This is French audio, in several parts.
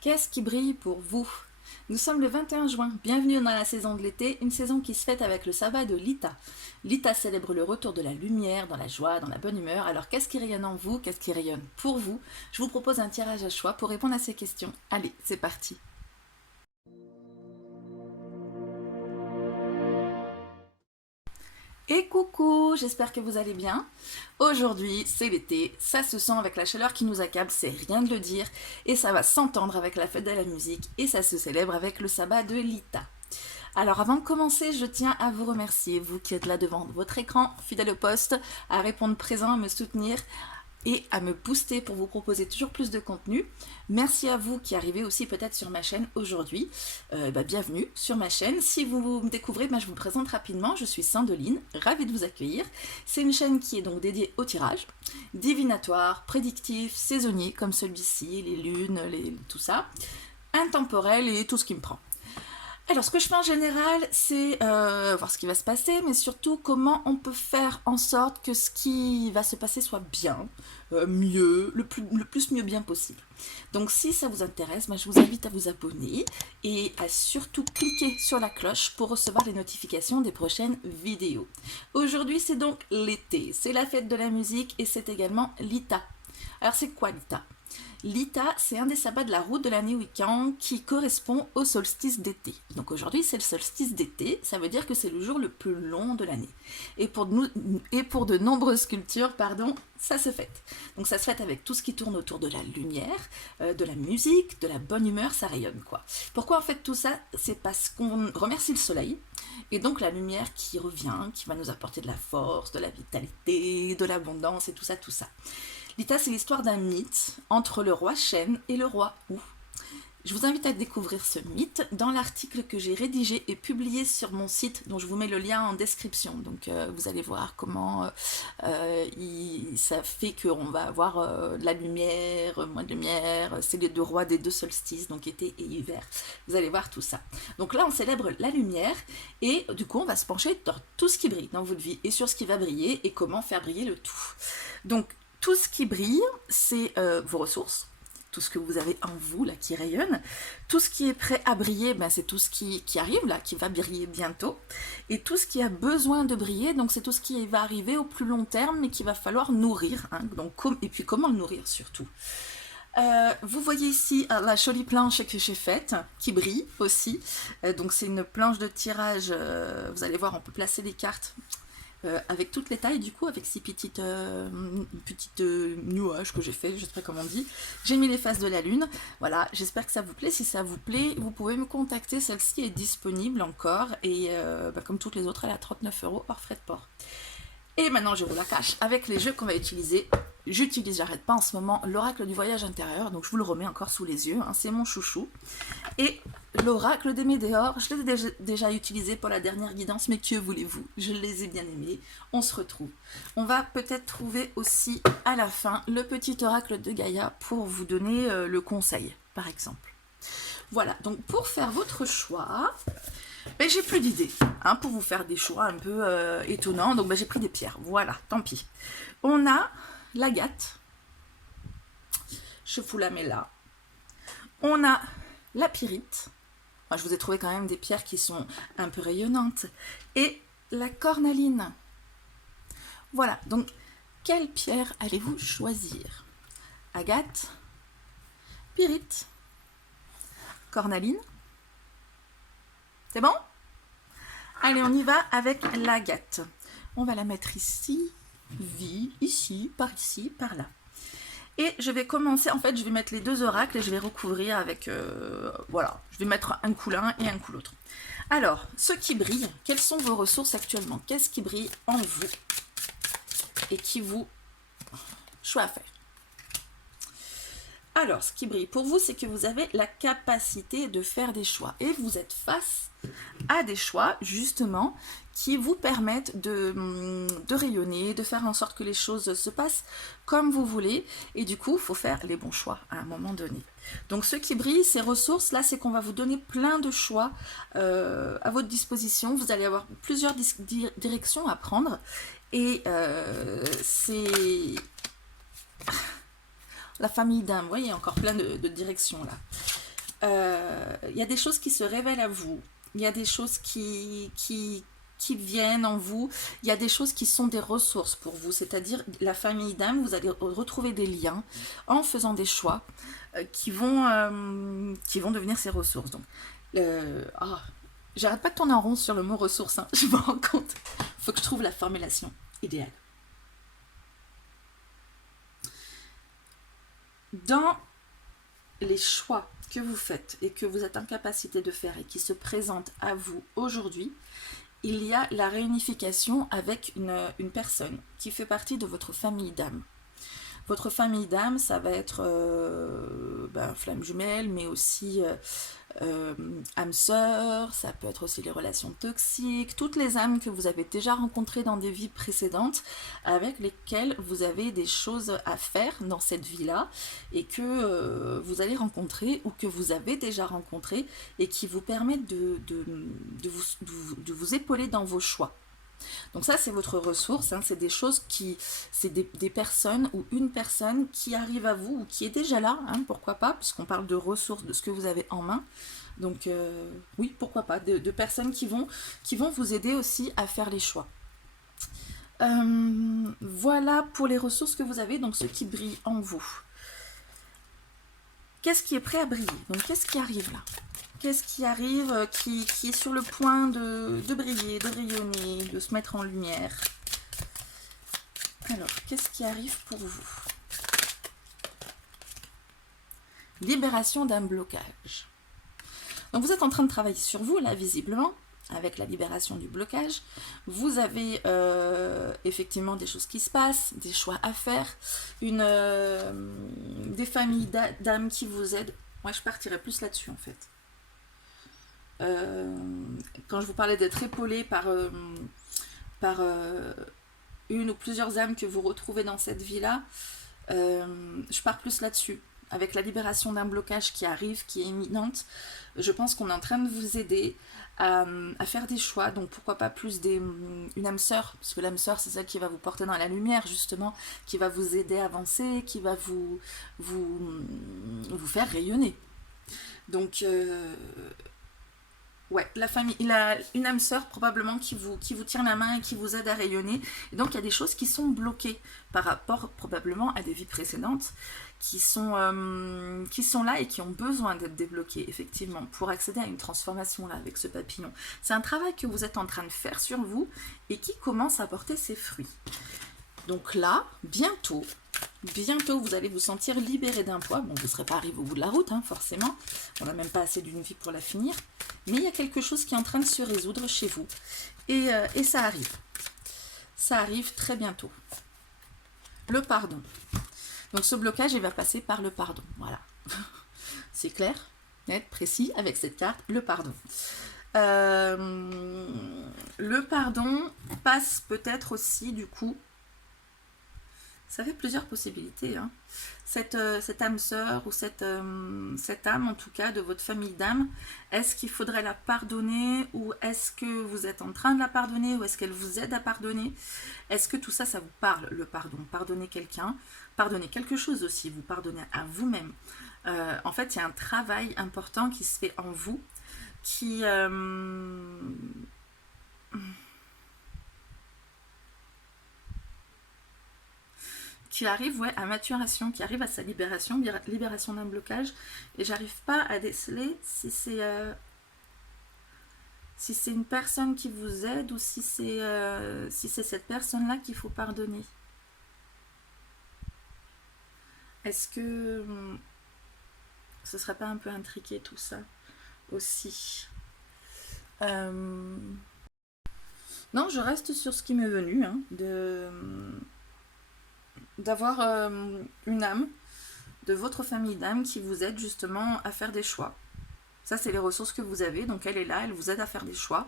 Qu'est-ce qui brille pour vous? Nous sommes le 21 juin, bienvenue dans la saison de l'été, une saison qui se fête avec le sabbat de Lita. Lita célèbre le retour de la lumière, dans la joie, dans la bonne humeur. Alors qu'est-ce qui rayonne en vous? Qu'est-ce qui rayonne pour vous? Je vous propose un tirage à choix pour répondre à ces questions. Allez, c'est parti. Et coucou, j'espère que vous allez bien. Aujourd'hui, c'est l'été, ça se sent avec la chaleur qui nous accable, c'est rien de le dire, et ça va s'entendre avec la fête de la musique, et ça se célèbre avec le sabbat de Lita. Alors avant de commencer, je tiens à vous remercier, vous qui êtes là devant votre écran, fidèle au poste, à répondre présent, à me soutenir et à me booster pour vous proposer toujours plus de contenu. Merci à vous qui arrivez aussi peut-être sur ma chaîne aujourd'hui. Bienvenue sur ma chaîne. Si vous me découvrez, je vous présente rapidement. Je suis Sandeline, ravie de vous accueillir. C'est une chaîne qui est donc dédiée au tirage, divinatoire, prédictif, saisonnier comme celui-ci, les lunes, tout ça, intemporel et tout ce qui me prend. Alors, ce que je fais en général, c'est voir ce qui va se passer, mais surtout comment on peut faire en sorte que ce qui va se passer soit bien, mieux, le plus mieux bien possible. Donc, si ça vous intéresse, je vous invite à vous abonner et à surtout cliquer sur la cloche pour recevoir les notifications des prochaines vidéos. Aujourd'hui, c'est donc l'été, c'est la fête de la musique et c'est également Lita. Alors, c'est quoi Lita ? Lita, c'est un des sabbats de la route de l'année Wiccan qui correspond au solstice d'été. Donc aujourd'hui, c'est le solstice d'été, ça veut dire que c'est le jour le plus long de l'année. Et pour de nombreuses cultures, ça se fête. Donc ça se fête avec tout ce qui tourne autour de la lumière, de la musique, de la bonne humeur, ça rayonne quoi. Pourquoi en fait tout ça? C'est parce qu'on remercie le soleil, et donc la lumière qui revient, qui va nous apporter de la force, de la vitalité, de l'abondance et tout ça, tout ça. Lita, c'est l'histoire d'un mythe entre le roi Chêne et le roi Hou. Je vous invite à découvrir ce mythe dans l'article que j'ai rédigé et publié sur mon site, dont je vous mets le lien en description. Donc vous allez voir comment ça fait qu'on va avoir de la lumière, moins de lumière. C'est les deux rois des deux solstices, donc été et hiver. Vous allez voir tout ça. Donc là, on célèbre la lumière et du coup, on va se pencher sur tout ce qui brille dans votre vie et sur ce qui va briller et comment faire briller le tout. Donc, tout ce qui brille, c'est vos ressources, tout ce que vous avez en vous, là, qui rayonne. Tout ce qui est prêt à briller, c'est tout ce qui arrive, là, qui va briller bientôt. Et tout ce qui a besoin de briller, donc c'est tout ce qui va arriver au plus long terme, mais qu'il va falloir nourrir. Hein, et puis comment le nourrir, surtout. Vous voyez ici la jolie planche que j'ai faite, qui brille aussi. Donc c'est une planche de tirage, vous allez voir, on peut placer les cartes avec toutes les tailles, du coup, avec ces petites nuages que j'ai fait, je sais pas comment on dit. J'ai mis les faces de la lune. Voilà, j'espère que ça vous plaît. Si ça vous plaît, vous pouvez me contacter. Celle-ci est disponible encore et comme toutes les autres, elle est à 39 € hors frais de port. Et maintenant, je vous la cache avec les jeux qu'on va utiliser. J'arrête pas en ce moment, l'oracle du voyage intérieur, donc je vous le remets encore sous les yeux, hein, c'est mon chouchou. Et l'oracle des météores, je l'ai déjà utilisé pour la dernière guidance, mais que voulez-vous, je les ai bien aimés, on se retrouve. On va peut-être trouver aussi à la fin le petit oracle de Gaïa pour vous donner le conseil, par exemple. Voilà, donc pour faire votre choix, j'ai plus d'idées, hein, pour vous faire des choix un peu étonnants, donc j'ai pris des pierres, voilà, tant pis. On a l'agate, je vous la mets là. On a la pyrite, moi, je vous ai trouvé quand même des pierres qui sont un peu rayonnantes, et la cornaline. Voilà, donc quelle pierre allez-vous choisir? Agate, pyrite, cornaline. C'est bon? Allez, on y va avec l'agate. On va la mettre ici, ici, par là. Et je vais commencer, en fait, je vais mettre les deux oracles et je vais recouvrir avec, voilà, je vais mettre un coup l'un et un coup l'autre. Alors, ce qui brille, quelles sont vos ressources actuellement? Qu'est-ce qui brille en vous et qui vous choix à faire? Alors, ce qui brille pour vous, c'est que vous avez la capacité de faire des choix et vous êtes face à des choix, justement, qui vous permettent de rayonner, de faire en sorte que les choses se passent comme vous voulez. Et du coup, il faut faire les bons choix à un moment donné. Donc, ce qui brille, ces ressources, là, c'est qu'on va vous donner plein de choix à votre disposition. Vous allez avoir plusieurs directions à prendre. Et c'est... La famille d'âme, vous voyez, il y a encore plein de directions là. Il y a des choses qui se révèlent à vous. Il y a des choses qui viennent en vous. Il y a des choses qui sont des ressources pour vous. C'est-à-dire, la famille d'âme, vous allez retrouver des liens en faisant des choix qui vont devenir ces ressources. Donc, ah, j'arrête pas de tourner en rond sur le mot ressources, hein, je me rends compte. Il faut que je trouve la formulation idéale. Dans les choix que vous faites et que vous êtes en capacité de faire et qui se présentent à vous aujourd'hui, il y a la réunification avec une personne qui fait partie de votre famille d'âme. Votre famille d'âme, ça va être flamme jumelle, mais aussi âme sœur, ça peut être aussi les relations toxiques, toutes les âmes que vous avez déjà rencontrées dans des vies précédentes, avec lesquelles vous avez des choses à faire dans cette vie-là, et que vous allez rencontrer, ou que vous avez déjà rencontré, et qui vous permettent de vous épauler dans vos choix. Donc ça, c'est votre ressource, hein, c'est des choses c'est des personnes ou une personne qui arrive à vous ou qui est déjà là, hein, pourquoi pas, puisqu'on parle de ressources, de ce que vous avez en main. Donc oui, pourquoi pas, de personnes qui vont vous aider aussi à faire les choix. Voilà pour les ressources que vous avez, donc ce qui brille en vous. Qu'est-ce qui est prêt à briller? Donc qu'est-ce qui arrive là? Qu'est-ce qui arrive, qui est sur le point de briller, de rayonner, de se mettre en lumière? Alors, qu'est-ce qui arrive pour vous? Libération d'un blocage. Donc vous êtes en train de travailler sur vous, là, visiblement, avec la libération du blocage. Vous avez effectivement des choses qui se passent, des choix à faire, des familles d'âmes qui vous aident. Moi, je partirais plus là-dessus, en fait. Quand je vous parlais d'être épaulé par une ou plusieurs âmes que vous retrouvez dans cette vie-là, je pars plus là-dessus. Avec la libération d'un blocage qui arrive, qui est imminente, je pense qu'on est en train de vous aider à faire des choix. Donc pourquoi pas plus une âme sœur, parce que l'âme sœur, c'est celle qui va vous porter dans la lumière, justement, qui va vous aider à avancer, qui va vous faire rayonner. Donc ouais, la famille, il a une âme sœur probablement qui vous tient la main et qui vous aide à rayonner. Et donc il y a des choses qui sont bloquées par rapport probablement à des vies précédentes qui sont là et qui ont besoin d'être débloquées, effectivement, pour accéder à une transformation là avec ce papillon. C'est un travail que vous êtes en train de faire sur vous et qui commence à porter ses fruits. Donc là, bientôt, vous allez vous sentir libéré d'un poids. Bon, vous ne serez pas arrivé au bout de la route, hein, forcément. On n'a même pas assez d'une vie pour la finir. Mais il y a quelque chose qui est en train de se résoudre chez vous. Et ça arrive. Ça arrive très bientôt. Le pardon. Donc ce blocage, il va passer par le pardon. Voilà. C'est clair, net, précis avec cette carte. Le pardon. Le pardon passe peut-être aussi, du coup, ça fait plusieurs possibilités. Hein. Cette âme sœur ou cette âme, en tout cas, de votre famille d'âmes, est-ce qu'il faudrait la pardonner ou est-ce que vous êtes en train de la pardonner ou est-ce qu'elle vous aide à pardonner? Est-ce que tout ça, ça vous parle, le pardon? Pardonner quelqu'un, pardonner quelque chose aussi, vous pardonnez à vous-même. En fait, il y a un travail important qui se fait en vous qui arrive à maturation, qui arrive à sa libération d'un blocage, et j'arrive pas à déceler si c'est une personne qui vous aide ou si c'est cette personne-là qu'il faut pardonner. Est-ce que ce serait pas un peu intriqué tout ça aussi? Non, je reste sur ce qui m'est venu, hein, d'avoir une âme de votre famille d'âme qui vous aide justement à faire des choix. Ça, c'est les ressources que vous avez. Donc, elle est là, elle vous aide à faire des choix.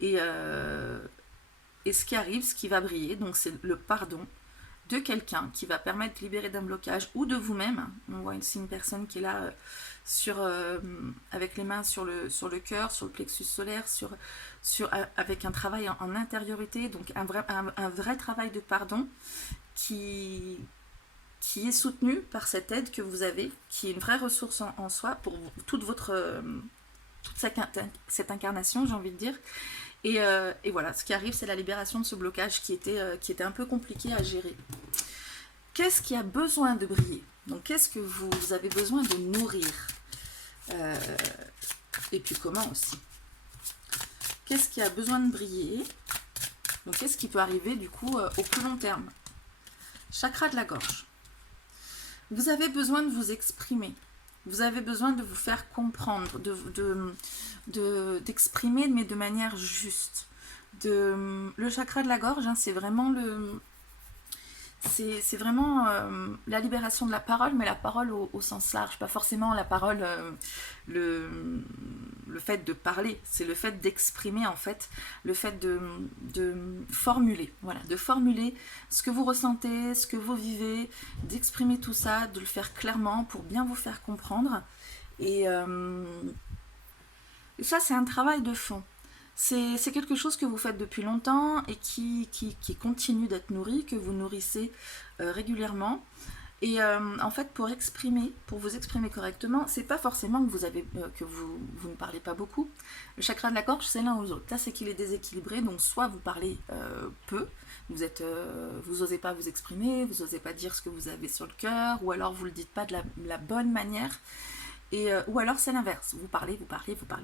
Et ce qui arrive, ce qui va briller, donc c'est le pardon de quelqu'un qui va permettre de libérer d'un blocage ou de vous-même. On voit ici une personne qui est là avec les mains sur le cœur, sur le plexus solaire, avec un travail en intériorité, donc un vrai travail de pardon qui qui est soutenu par cette aide que vous avez, qui est une vraie ressource en soi pour toute cette incarnation, j'ai envie de dire. Et voilà, ce qui arrive, c'est la libération de ce blocage qui était un peu compliqué à gérer. Qu'est-ce qui a besoin de briller? Donc, qu'est-ce que vous avez besoin de nourrir? Et puis, comment aussi? Qu'est-ce qui a besoin de briller? Donc, qu'est-ce qui peut arriver, du coup, au plus long terme? Chakra de la gorge. Vous avez besoin de vous exprimer. Vous avez besoin de vous faire comprendre, d'exprimer, mais de manière juste. Le chakra de la gorge, hein, c'est vraiment c'est vraiment la libération de la parole, mais la parole au sens large, pas forcément la parole, le fait de parler, c'est le fait d'exprimer en fait, le fait de formuler, voilà, de formuler ce que vous ressentez, ce que vous vivez, d'exprimer tout ça, de le faire clairement pour bien vous faire comprendre. Et ça, c'est un travail de fond. C'est quelque chose que vous faites depuis longtemps et qui continue d'être nourri, que vous nourrissez régulièrement. Et en fait, pour vous exprimer correctement, c'est pas forcément que vous ne parlez pas beaucoup. Le chakra de la gorge, c'est l'un aux autres. Là, c'est qu'il est déséquilibré, donc soit vous parlez peu, vous osez pas vous exprimer, vous osez pas dire ce que vous avez sur le cœur, ou alors vous le dites pas de la bonne manière. Ou alors c'est l'inverse, vous parlez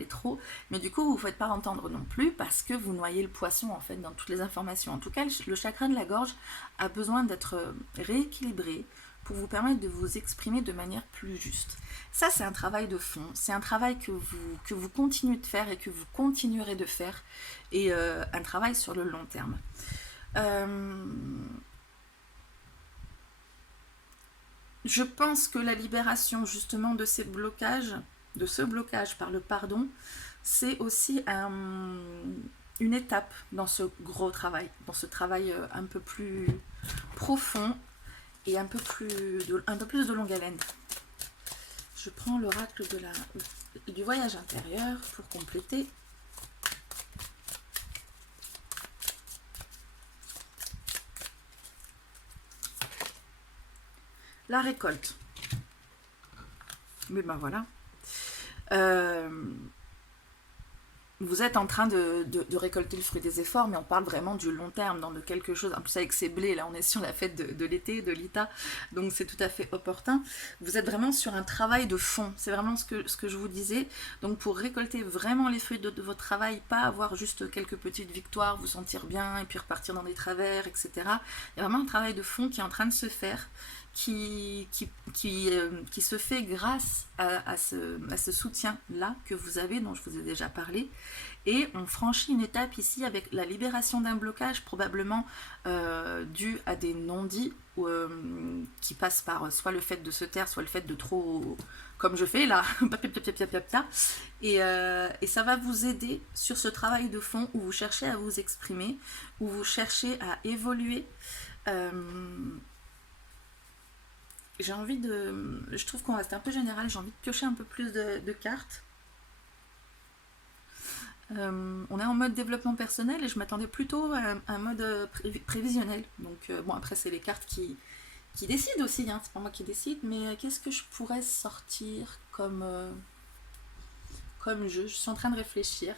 trop, mais du coup vous ne vous faites pas entendre non plus parce que vous noyez le poisson en fait dans toutes les informations. En tout cas, le chakra de la gorge a besoin d'être rééquilibré pour vous permettre de vous exprimer de manière plus juste. Ça, c'est un travail de fond, c'est un travail que vous continuez de faire et que vous continuerez de faire, et un travail sur le long terme. Je pense que la libération justement de ce blocage par le pardon, c'est aussi une étape dans ce gros travail, dans ce travail un peu plus profond et un peu plus de longue haleine. Je prends l'oracle du voyage intérieur pour compléter. La récolte. Mais ben voilà. Vous êtes en train de récolter le fruit des efforts, mais on parle vraiment du long terme, dans de quelque chose. En plus, avec ces blés, là, on est sur la fête de l'été, de l'Ita, donc c'est tout à fait opportun. Vous êtes vraiment sur un travail de fond. C'est vraiment ce que je vous disais. Donc, pour récolter vraiment les fruits de votre travail, pas avoir juste quelques petites victoires, vous sentir bien, et puis repartir dans des travers, etc. Il y a vraiment un travail de fond qui est en train de se faire, qui se fait grâce à ce soutien-là que vous avez, dont je vous ai déjà parlé. Et on franchit une étape ici avec la libération d'un blocage, probablement dû à des non-dits, qui passent par soit le fait de se taire, soit le fait de trop, comme je fais là, et ça va vous aider sur ce travail de fond où vous cherchez à vous exprimer, où vous cherchez à évoluer. Je trouve qu'on reste un peu général, j'ai envie de piocher un peu plus de cartes. On est en mode développement personnel et je m'attendais plutôt à un mode prévisionnel. Donc bon, après c'est les cartes qui décident aussi, hein, c'est pas moi qui décide, mais qu'est-ce que je pourrais sortir comme jeu? Je suis en train de réfléchir.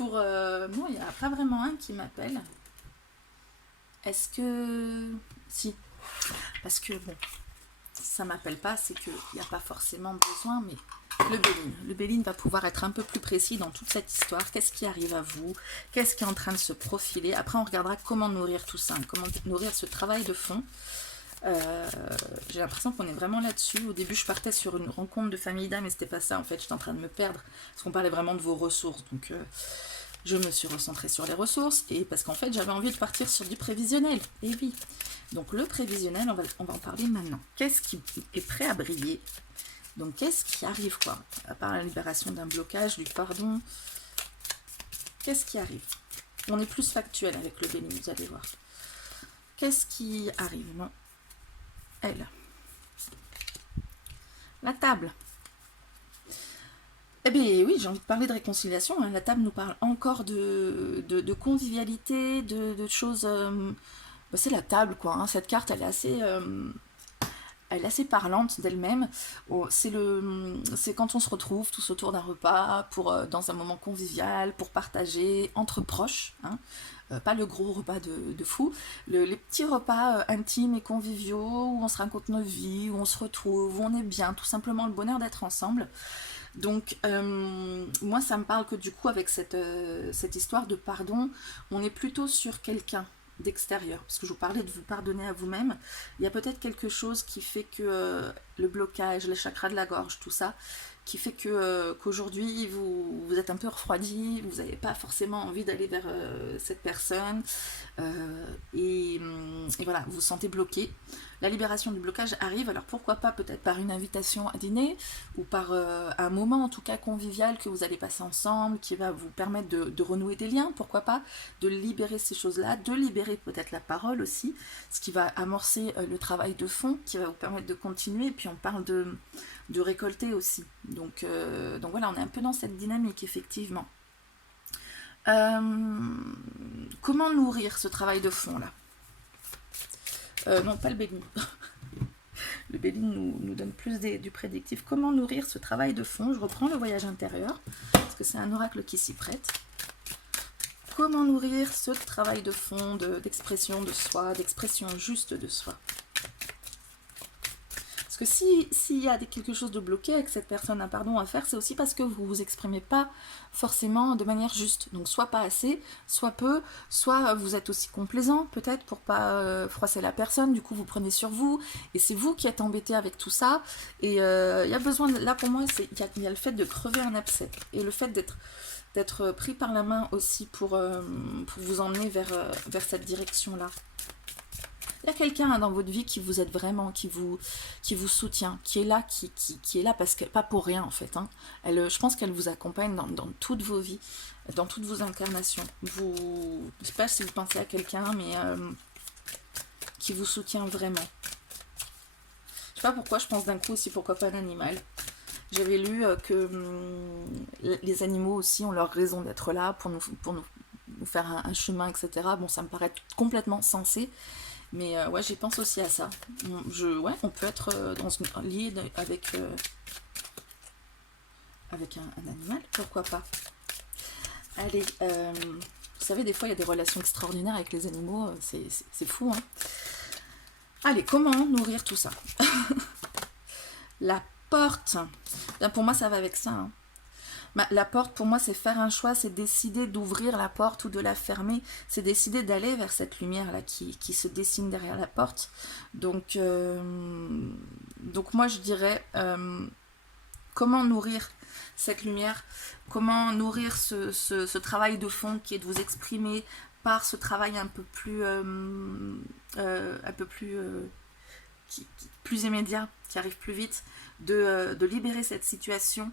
Non, il n'y a pas vraiment un qui m'appelle. Est-ce que... Si. Parce que bon, si ça m'appelle pas, c'est qu'il n'y a pas forcément besoin, mais le Béline va pouvoir être un peu plus précis dans toute cette histoire. Qu'est-ce qui arrive à vous? Qu'est-ce qui est en train de se profiler? Après, on regardera comment nourrir tout ça, comment nourrir ce travail de fond. J'ai l'impression qu'on est vraiment là-dessus. Au début, je partais sur une rencontre de famille d'âme, mais c'était pas ça. En fait, j'étais en train de me perdre parce qu'on parlait vraiment de vos ressources. Donc, je me suis recentrée sur les ressources et parce qu'en fait, j'avais envie de partir sur du prévisionnel. Et oui. Donc, le prévisionnel, on va en parler maintenant. Qu'est-ce qui est prêt à briller? Donc, qu'est-ce qui arrive, quoi? À part la libération d'un blocage, du pardon, qu'est-ce qui arrive? On est plus factuel avec le béni, vous allez voir. Qu'est-ce qui arrive? Non. Elle. La table. Eh bien oui, j'ai envie de parler de réconciliation. Hein. La table nous parle encore de convivialité, de choses... c'est la table, quoi. Hein. Cette carte, elle est assez... elle est assez parlante d'elle-même. Oh, c'est quand on se retrouve tous autour d'un repas, dans un moment convivial, pour partager entre proches, hein. Pas le gros repas de fou, les petits repas intimes et conviviaux où on se raconte nos vies, où on se retrouve, où on est bien, tout simplement le bonheur d'être ensemble. Donc moi ça me parle que du coup avec cette histoire de pardon, on est plutôt sur quelqu'un d'extérieur, parce que je vous parlais de vous pardonner à vous-même, il y a peut-être quelque chose qui fait que le blocage, les chakras de la gorge, tout ça, qui fait qu'aujourd'hui vous êtes un peu refroidi, vous n'avez pas forcément envie d'aller vers cette personne, et voilà, vous vous sentez bloqué. La libération du blocage arrive, alors pourquoi pas peut-être par une invitation à dîner, ou par un moment en tout cas convivial que vous allez passer ensemble, qui va vous permettre de renouer des liens, pourquoi pas, de libérer ces choses-là, de libérer peut-être la parole aussi, ce qui va amorcer le travail de fond, qui va vous permettre de continuer, et puis on parle de récolter aussi. Donc voilà, on est un peu dans cette dynamique effectivement. Comment nourrir ce travail de fond là? Non, pas le Béline. Le Béline nous donne plus du prédictif. Comment nourrir ce travail de fond? Je reprends le voyage intérieur, parce que c'est un oracle qui s'y prête. Comment nourrir ce travail de fond, d'expression de soi, d'expression juste de soi? Que s'il y a quelque chose de bloqué avec cette personne, un pardon à faire, c'est aussi parce que vous ne vous exprimez pas forcément de manière juste. Donc soit pas assez, soit peu, soit vous êtes aussi complaisant peut-être pour pas froisser la personne, du coup vous prenez sur vous, et c'est vous qui êtes embêté avec tout ça, et il y a besoin, là pour moi, il y a le fait de crever un abcès, et le fait d'être pris par la main aussi pour vous emmener vers cette direction-là. Il y a quelqu'un dans votre vie qui vous aide vraiment, qui vous soutient, qui est là, qui est là parce que pas pour rien en fait. Hein. Je pense qu'elle vous accompagne dans toutes vos vies, dans toutes vos incarnations. Je ne sais pas si vous pensez à quelqu'un, mais qui vous soutient vraiment. Je sais pas pourquoi, je pense d'un coup aussi pourquoi pas un animal. J'avais lu que les animaux aussi ont leur raison d'être là pour nous faire un chemin, etc. Bon, ça me paraît complètement sensé. Mais ouais, j'y pense aussi à ça. Ouais, on peut être lié avec un animal, pourquoi pas. Allez, vous savez, des fois, il y a des relations extraordinaires avec les animaux, c'est fou, hein. Allez, comment nourrir tout ça? La porte. Bien, pour moi, ça va avec ça, hein. La porte, pour moi, c'est faire un choix, c'est décider d'ouvrir la porte ou de la fermer, c'est décider d'aller vers cette lumière-là qui se dessine derrière la porte. Donc moi, je dirais, comment nourrir cette lumière, comment nourrir ce travail de fond qui est de vous exprimer par ce travail un peu plus plus immédiat, qui arrive plus vite, de libérer cette situation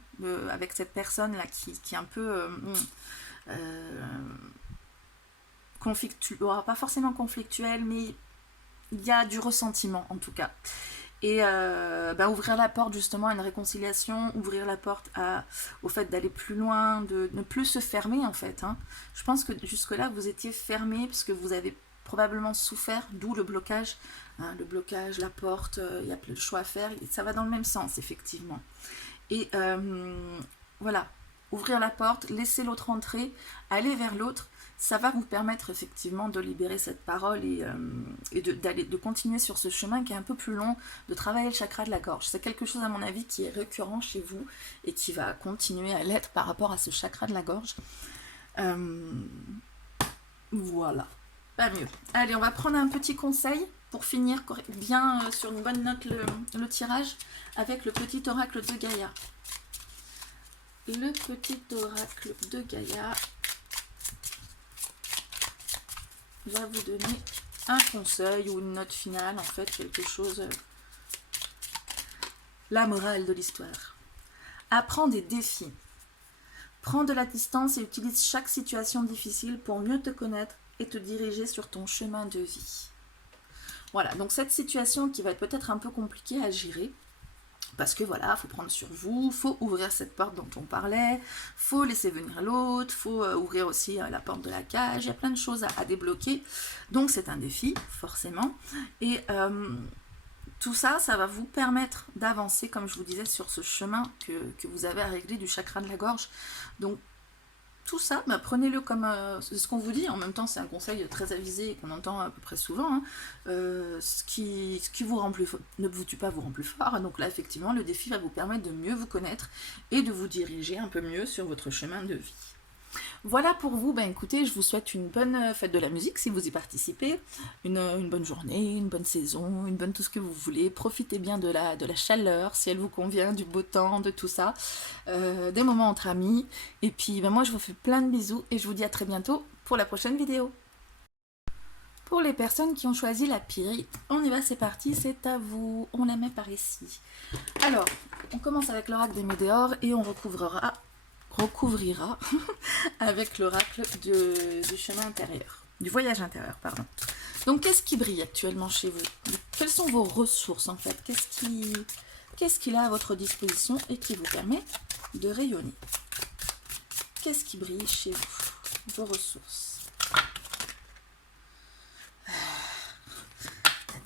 avec cette personne là qui est un peu pas forcément conflictuelle, mais il y a du ressentiment en tout cas. Et ouvrir la porte justement à une réconciliation, ouvrir la porte au fait d'aller plus loin, de ne plus se fermer en fait, hein. Je pense que jusque là vous étiez fermé parce que vous avez probablement souffert, d'où le blocage, hein, la porte, il y a plein de choix à faire, ça va dans le même sens effectivement. Et voilà, ouvrir la porte, laisser l'autre entrer, aller vers l'autre, ça va vous permettre effectivement de libérer cette parole et de continuer sur ce chemin qui est un peu plus long, de travailler le chakra de la gorge. C'est quelque chose à mon avis qui est récurrent chez vous et qui va continuer à l'être par rapport à ce chakra de la gorge. Voilà. Pas mieux. Allez, on va prendre un petit conseil pour finir bien sur une bonne note le tirage avec le petit oracle de Gaïa. Le petit oracle de Gaïa va vous donner un conseil ou une note finale, en fait, quelque chose. La morale de l'histoire. Apprends des défis. Prends de la distance et utilise chaque situation difficile pour mieux te connaître et te diriger sur ton chemin de vie. Voilà, donc cette situation qui va être peut-être un peu compliquée à gérer, parce que voilà, il faut prendre sur vous, il faut ouvrir cette porte dont on parlait, il faut laisser venir l'autre, il faut ouvrir aussi la porte de la cage, il y a plein de choses à débloquer, donc c'est un défi, forcément, et Tout ça, ça va vous permettre d'avancer, comme je vous disais, sur ce chemin que vous avez à régler du chakra de la gorge. Donc, tout ça, bah, prenez-le comme ce qu'on vous dit. En même temps, c'est un conseil très avisé et qu'on entend à peu près souvent. Hein. Ce qui vous rend plus ne vous tue pas, vous rend plus fort. Donc là, effectivement, le défi va vous permettre de mieux vous connaître et de vous diriger un peu mieux sur votre chemin de vie. Voilà pour vous, ben écoutez, je vous souhaite une bonne fête de la musique si vous y participez, une bonne journée, une bonne saison, une bonne tout ce que vous voulez, profitez bien de la chaleur si elle vous convient, du beau temps, de tout ça, des moments entre amis, et puis ben moi je vous fais plein de bisous et je vous dis à très bientôt pour la prochaine vidéo. Pour les personnes qui ont choisi la pyrite, on y va, c'est parti, c'est à vous, on la met par ici. Alors, on commence avec l'oracle des météores et on recouvrira avec l'oracle du chemin intérieur, du voyage intérieur, pardon. Donc, qu'est-ce qui brille actuellement chez vous? Quelles sont vos ressources, en fait? Qu'est-ce qu'il a à votre disposition et qui vous permet de rayonner? Qu'est-ce qui brille chez vous? Vos ressources.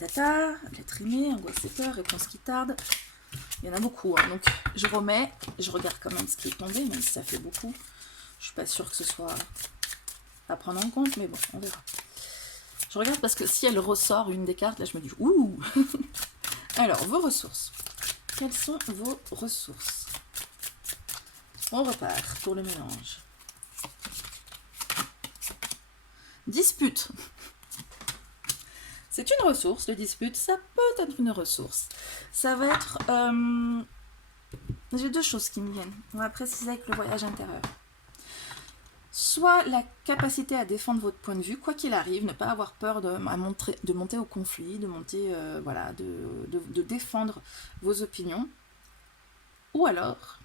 Lettre aimée, angoisse et peur, réponse qui tarde. Il y en a beaucoup, hein. Donc je remets, je regarde quand même ce qui est tombé, même si ça fait beaucoup. Je suis pas sûre que ce soit à prendre en compte, mais bon, on verra. Je regarde parce que si elle ressort une des cartes, là je me dis ouh. Alors, vos ressources. Quelles sont vos ressources? On repart pour le mélange. Dispute. C'est une ressource, le dispute, ça peut être une ressource. Ça va être... J'ai deux choses qui me viennent. On va préciser avec le voyage intérieur. Soit la capacité à défendre votre point de vue, quoi qu'il arrive, ne pas avoir peur de monter au conflit, de monter, voilà, de défendre vos opinions. Ou alors,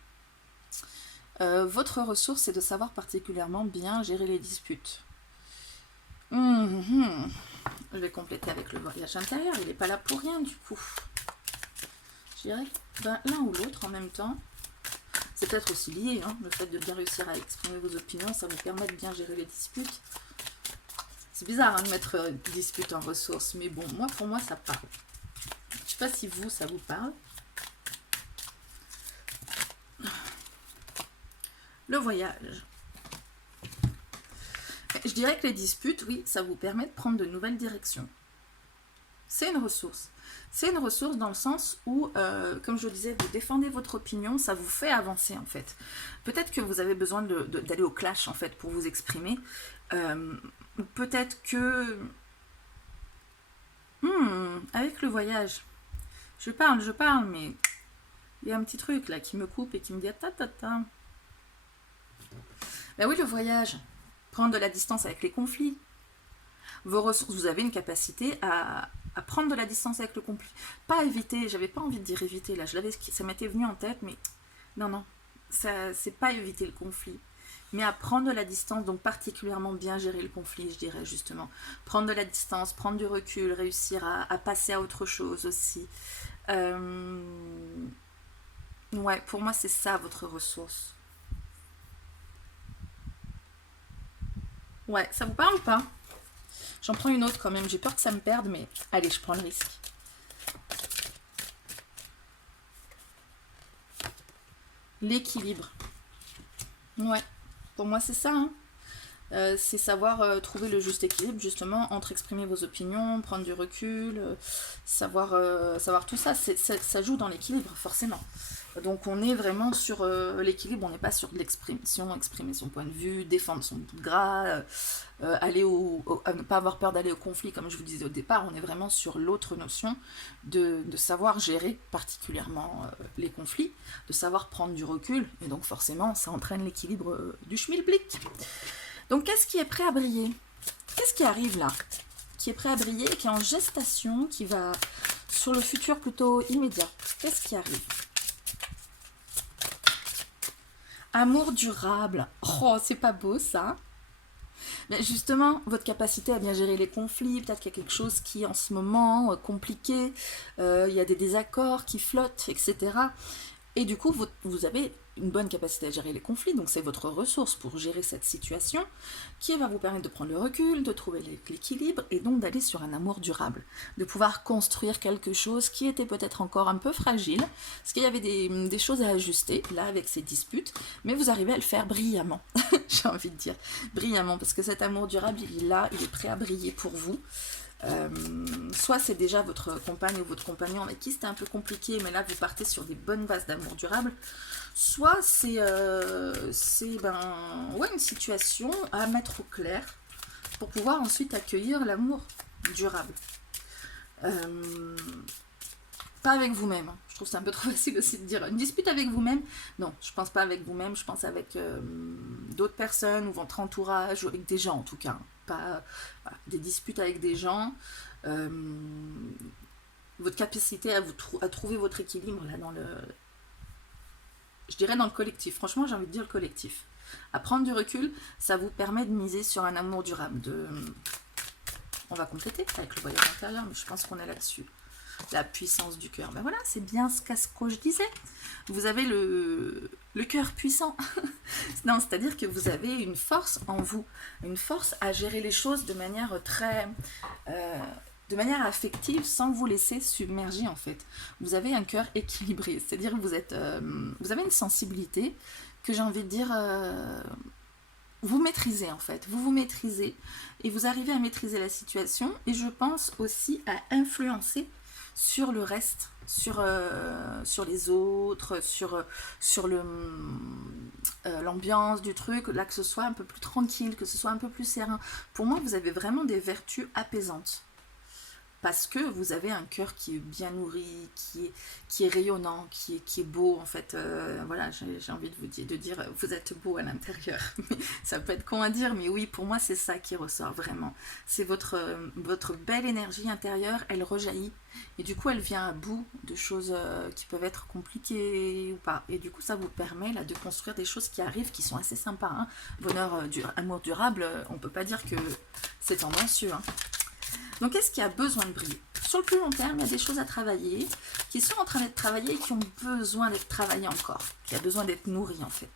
votre ressource, c'est de savoir particulièrement bien gérer les disputes. Je vais compléter avec le voyage intérieur, il n'est pas là pour rien du coup. Je dirais ben, l'un ou l'autre en même temps. C'est peut-être aussi lié, hein, le fait de bien réussir à exprimer vos opinions, ça vous permet de bien gérer les disputes. C'est bizarre hein, de mettre dispute en ressources, mais bon, pour moi ça parle. Je ne sais pas si vous, ça vous parle. Le voyage. Je dirais que les disputes, oui, ça vous permet de prendre de nouvelles directions. C'est une ressource. C'est une ressource dans le sens où, comme je le disais, vous défendez votre opinion, ça vous fait avancer en fait. Peut-être que vous avez besoin d'aller au clash en fait pour vous exprimer. Peut-être que... avec le voyage, je parle, mais il y a un petit truc là qui me coupe et qui me dit ta. Ben oui, le voyage. Prendre de la distance avec les conflits. Vos ressources, vous avez une capacité à prendre de la distance avec le conflit. Pas éviter, j'avais pas envie de dire éviter, là, ça m'était venu en tête, mais non, c'est pas éviter le conflit, mais à prendre de la distance, donc particulièrement bien gérer le conflit, je dirais justement. Prendre de la distance, prendre du recul, réussir à passer à autre chose aussi. Ouais, pour moi, c'est ça votre ressource. Ouais, ça vous parle ou pas? J'en prends une autre quand même, j'ai peur que ça me perde, mais allez, je prends le risque. L'équilibre. Ouais, pour moi c'est ça. Hein. C'est savoir trouver le juste équilibre justement entre exprimer vos opinions, prendre du recul, savoir tout ça. Ça joue dans l'équilibre forcément. Donc on est vraiment sur l'équilibre, on n'est pas sur de l'expression, exprimer son point de vue, défendre son bout de gras, ne pas avoir peur d'aller au conflit comme je vous disais au départ, on est vraiment sur l'autre notion de savoir gérer particulièrement les conflits, de savoir prendre du recul, et donc forcément ça entraîne l'équilibre du schmilblick. Donc qu'est-ce qui est prêt à briller? Qu'est-ce qui arrive là? Qui est prêt à briller, qui est en gestation, qui va sur le futur plutôt immédiat. Qu'est-ce qui arrive? Amour durable. Oh, c'est pas beau ça. Mais justement, votre capacité à bien gérer les conflits, peut-être qu'il y a quelque chose qui en ce moment compliqué, il y a des désaccords qui flottent, etc. Et du coup, vous avez une bonne capacité à gérer les conflits, donc c'est votre ressource pour gérer cette situation qui va vous permettre de prendre le recul, de trouver l'équilibre et donc d'aller sur un amour durable, de pouvoir construire quelque chose qui était peut-être encore un peu fragile, parce qu'il y avait des choses à ajuster là avec ces disputes, mais vous arrivez à le faire brillamment, j'ai envie de dire, brillamment, parce que cet amour durable, il est là, il est prêt à briller pour vous. Soit c'est déjà votre compagne ou votre compagnon avec qui c'était un peu compliqué, mais là vous partez sur des bonnes bases d'amour durable, soit c'est une situation à mettre au clair pour pouvoir ensuite accueillir l'amour durable. Pas avec vous-même, je trouve c'est un peu trop facile aussi de dire une dispute avec vous-même. Non, je pense pas avec vous-même, je pense avec d'autres personnes ou votre entourage ou avec des gens en tout cas. Pas des disputes avec des gens, votre capacité à trouver votre équilibre là je dirais dans le collectif. Franchement, j'ai envie de dire le collectif. À prendre du recul, ça vous permet de miser sur un amour durable. On va compléter avec le voyage intérieur, mais je pense qu'on est là-dessus. La puissance du cœur. Ben voilà, c'est bien ce que je disais. Vous avez le cœur puissant. Non, c'est-à-dire que vous avez une force en vous, une force à gérer les choses de manière de manière affective, sans vous laisser submerger en fait. Vous avez un cœur équilibré, c'est-à-dire que vous avez une sensibilité que j'ai envie de dire, vous maîtrisez en fait. Vous maîtrisez et vous arrivez à maîtriser la situation et je pense aussi à influencer sur le reste, sur les autres, sur l'ambiance du truc, là que ce soit un peu plus tranquille, que ce soit un peu plus serein. Pour moi, vous avez vraiment des vertus apaisantes. Parce que vous avez un cœur qui est bien nourri, qui est rayonnant, qui est beau en fait. Voilà, j'ai envie de dire, vous êtes beau à l'intérieur. Ça peut être con à dire, mais oui, pour moi c'est ça qui ressort vraiment. C'est votre belle énergie intérieure, elle rejaillit. Et du coup, elle vient à bout de choses qui peuvent être compliquées ou pas. Et du coup, ça vous permet là de construire des choses qui arrivent, qui sont assez sympas. Hein. Bonheur, amour durable, on peut pas dire que c'est tendancieux. Hein. Donc, qu'est-ce qui a besoin de briller? Sur le plus long terme, il y a des choses à travailler, qui sont en train d'être travaillées et qui ont besoin d'être travaillées encore, qui a besoin d'être nourries en fait.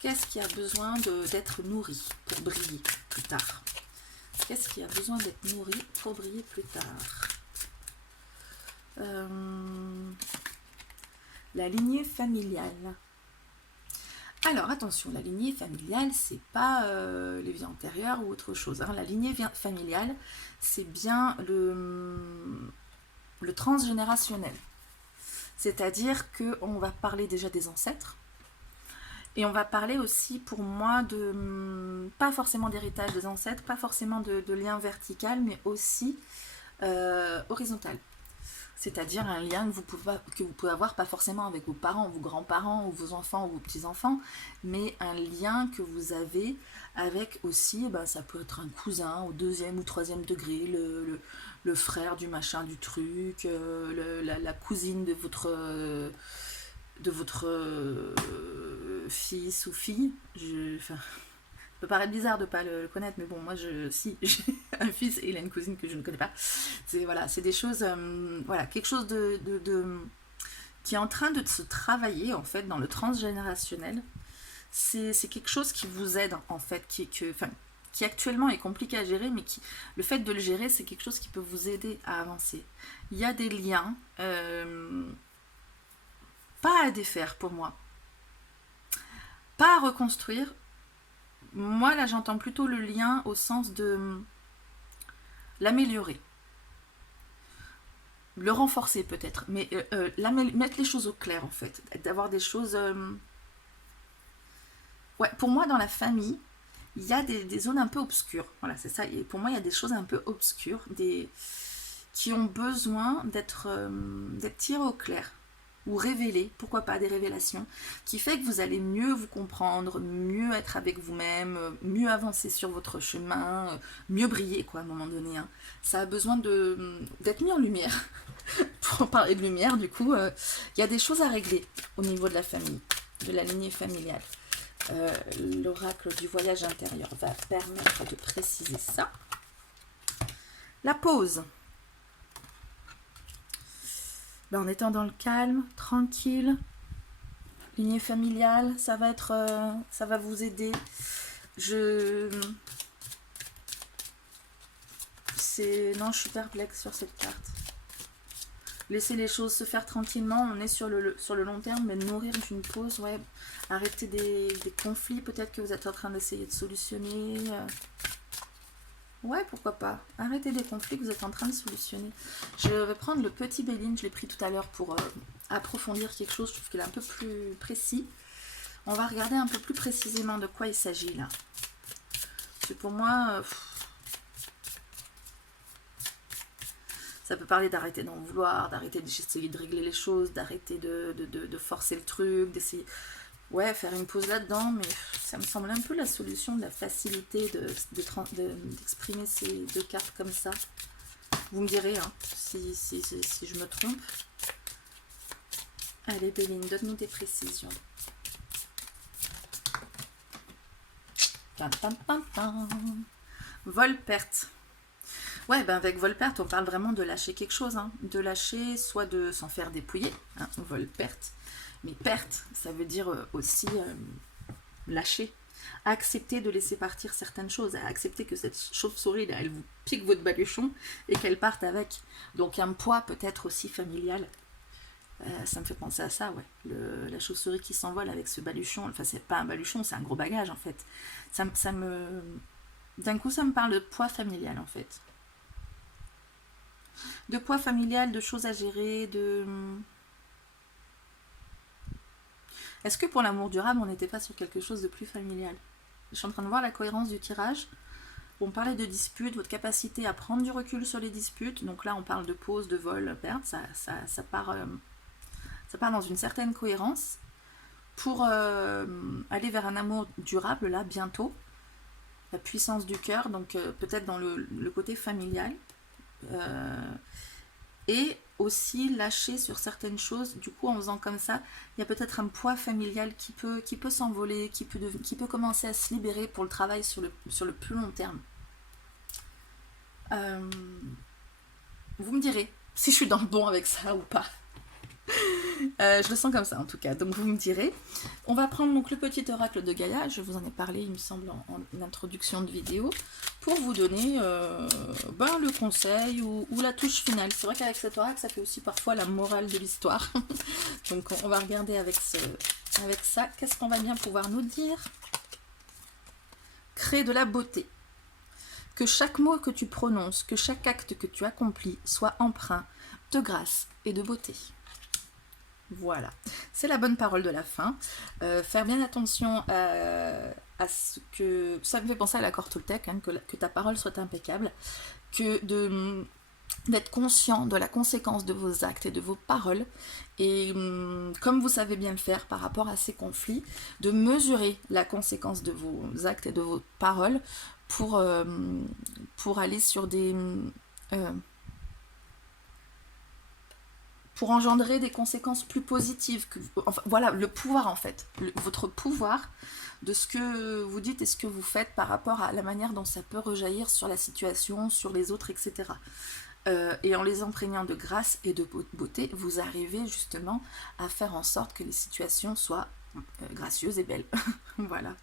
Qu'est-ce qui a besoin d'être nourri pour briller plus tard? Qu'est-ce qui a besoin d'être nourri pour briller plus tard? La lignée familiale. Alors attention, la lignée familiale, c'est pas les vies antérieures ou autre chose. Hein. La lignée familiale, c'est bien le transgénérationnel. C'est-à-dire qu'on va parler déjà des ancêtres. Et on va parler aussi, pour moi, pas forcément d'héritage des ancêtres, pas forcément de lien vertical, mais aussi horizontal. C'est-à-dire un lien que vous pouvez avoir, pas forcément avec vos parents, vos grands-parents, ou vos enfants, ou vos petits-enfants, mais un lien que vous avez avec aussi, ça peut être un cousin au 2e ou 3e degré, le frère du machin du truc, la cousine de votre fils ou fille. Ça peut paraître bizarre de ne pas le connaître, mais bon, moi, j'ai un fils et il a une cousine que je ne connais pas. C'est des choses, quelque chose qui est en train de se travailler, en fait, dans le transgénérationnel. C'est quelque chose qui vous aide, en fait, qui actuellement est compliqué à gérer, mais le fait de le gérer, c'est quelque chose qui peut vous aider à avancer. Il y a des liens, pas à défaire pour moi, pas à reconstruire. Moi, là, j'entends plutôt le lien au sens de l'améliorer. Le renforcer peut-être, mais mettre les choses au clair, en fait. D'avoir des choses... Ouais, pour moi, dans la famille, il y a des zones un peu obscures. Voilà, c'est ça. Et pour moi, il y a des choses un peu obscures, qui ont besoin d'être tirées au clair. Ou révéler, pourquoi pas des révélations, qui fait que vous allez mieux vous comprendre, mieux être avec vous-même, mieux avancer sur votre chemin, mieux briller quoi à un moment donné. Hein. Ça a besoin d'être mis en lumière. Pour parler de lumière, du coup, il y a des choses à régler au niveau de la famille, de la lignée familiale. L'oracle du voyage intérieur va permettre de préciser ça. La pause. En étant dans le calme, tranquille, lignée familiale, ça va être, ça va vous aider. Non, je suis perplexe sur cette carte. Laissez les choses se faire tranquillement, on est sur le long terme, mais nourrir d'une pause, ouais. Arrêter des conflits, peut-être que vous êtes en train d'essayer de solutionner. Ouais, pourquoi pas. Arrêtez des conflits que vous êtes en train de solutionner. Je vais prendre le petit Béline, je l'ai pris tout à l'heure pour approfondir quelque chose, je trouve qu'il est un peu plus précis. On va regarder un peu plus précisément de quoi il s'agit là. C'est pour moi... ça peut parler d'arrêter d'en vouloir, d'arrêter d'essayer de régler les choses, d'arrêter de forcer le truc, d'essayer... Ouais, faire une pause là-dedans, mais ça me semble un peu la solution de la facilité d'exprimer ces deux cartes comme ça. Vous me direz hein, si je me trompe. Allez, Béline, donne-nous des précisions. Vol-perte. Ouais, ben avec vol-perte, on parle vraiment de lâcher quelque chose. Hein. De lâcher, soit de s'en faire dépouiller, hein, vol-perte. Mais perte, ça veut dire aussi lâcher. Accepter de laisser partir certaines choses. Accepter que cette chauve-souris, là, elle vous pique votre baluchon et qu'elle parte avec. Donc un poids peut-être aussi familial. Ça me fait penser à ça, ouais. La chauve-souris qui s'envole avec ce baluchon. Enfin, c'est pas un baluchon, c'est un gros bagage, en fait. D'un coup, ça me parle de poids familial, en fait. De poids familial, de choses à gérer, de... Est-ce que pour l'amour durable, on n'était pas sur quelque chose de plus familial? Je suis en train de voir la cohérence du tirage. On parlait de disputes, votre capacité à prendre du recul sur les disputes. Donc là, on parle de pause, de vol, perte. Ça part dans une certaine cohérence pour aller vers un amour durable, là, bientôt. La puissance du cœur, donc peut-être dans le côté familial. Et aussi lâcher sur certaines choses. Du coup, en faisant comme ça, il y a peut-être un poids familial qui peut s'envoler, qui peut commencer à se libérer pour le travail sur le plus long terme. Vous me direz si je suis dans le bon avec ça ou pas. Je le sens comme ça en tout cas, donc vous me direz. On va prendre donc le petit oracle de Gaïa, je vous en ai parlé il me semble en introduction de vidéo, pour vous donner le conseil ou la touche finale. C'est vrai qu'avec cet oracle ça fait aussi parfois la morale de l'histoire. Donc on va regarder avec ça, qu'est-ce qu'on va bien pouvoir nous dire. Créer de la beauté. Que chaque mot que tu prononces, que chaque acte que tu accomplis soit empreint de grâce et de beauté. Voilà, c'est la bonne parole de la fin. Faire bien attention à ce que... Ça me fait penser à l'accord Toltec, hein, que ta parole soit impeccable, d'être conscient de la conséquence de vos actes et de vos paroles, et comme vous savez bien le faire par rapport à ces conflits, de mesurer la conséquence de vos actes et de vos paroles pour aller sur des... pour engendrer des conséquences plus positives. Enfin, voilà, le pouvoir en fait, votre pouvoir de ce que vous dites et ce que vous faites par rapport à la manière dont ça peut rejaillir sur la situation, sur les autres, etc. Et en les imprégnant de grâce et de beauté, vous arrivez justement à faire en sorte que les situations soient gracieuses et belles. Voilà.